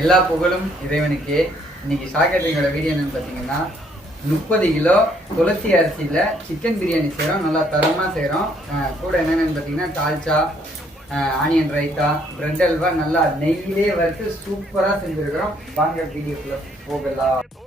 எல்லா புகழும் இறைவனுக்கே. இன்னைக்கு சாக்கெட்டிங்கோட வீடியோ என்னன்னு பார்த்தீங்கன்னா 30 கிலோ துளசி அரிசியில் சிக்கன் பிரியாணி செய்கிறோம். நல்லா தரமாக செய்கிறோம். கூட என்னென்னு பார்த்தீங்கன்னா தால்ச்சா, ஆனியன் ரைத்தா, பிரெட் அல்வா நல்லா நெய்யிலே வறுத்து சூப்பராக செஞ்சுருக்கிறோம். வாங்க வீடியோக்குள்ள போகலாம்.